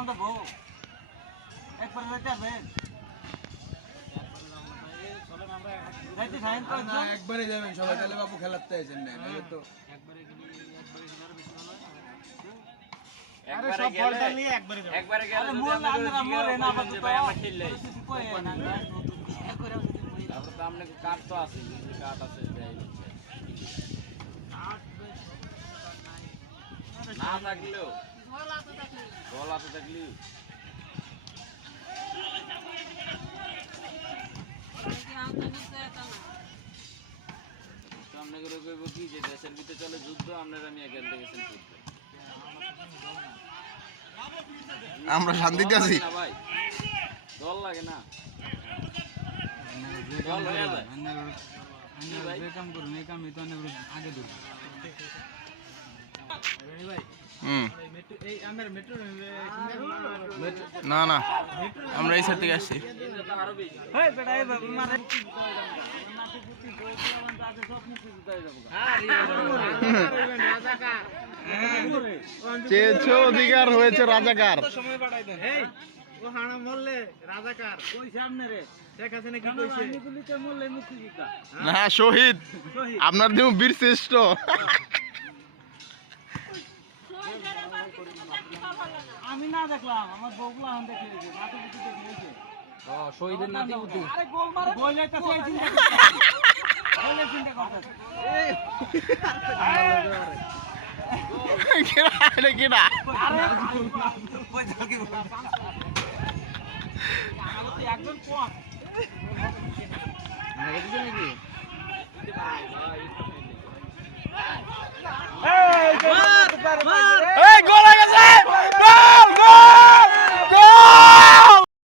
যাওয়া যাব একবার যাইতে আসবেন আর না একবারে যাবেন সবাই তাহলে বাবু খেলাতে আছেন না তো একবারে গেলে একবারে গেলে যদি মোর আপনাদের না মোরে না জিজ্ঞাসা করেন যে ভাই আমার খেললে কই না। একবার তারপরে তো আপনাকে কাঠ তো আছে কাঠ আছে যাই। না থাকলেও গলাতে থাকলেও তো আপনাকে কইব কি যে দেশের ভিতরে চলে যুদ্ধ আপনারা আমি এখান থেকে গেছেন যুদ্ধ আমরা শান্তিতে আছি। না ভাই। দল লাগে না। দল হয়ে যায়। কি ভাই? হুম না না আমরা এই সাইড থেকে আসছি। অধিকার হয়েছে রাজাকার। কই সামনে রে শেখ হাসিনা কি কইছে মরলে মুক্তি না শহীদ। আপনার দেহ বীর শ্রেষ্ঠ আমি না দেখলাম আমার বউগুলা হন দেখে গেছে নাটি পুতি দেখে গেছে শহীদের নাতি চিন্তা চিন্তা করতেছে এটা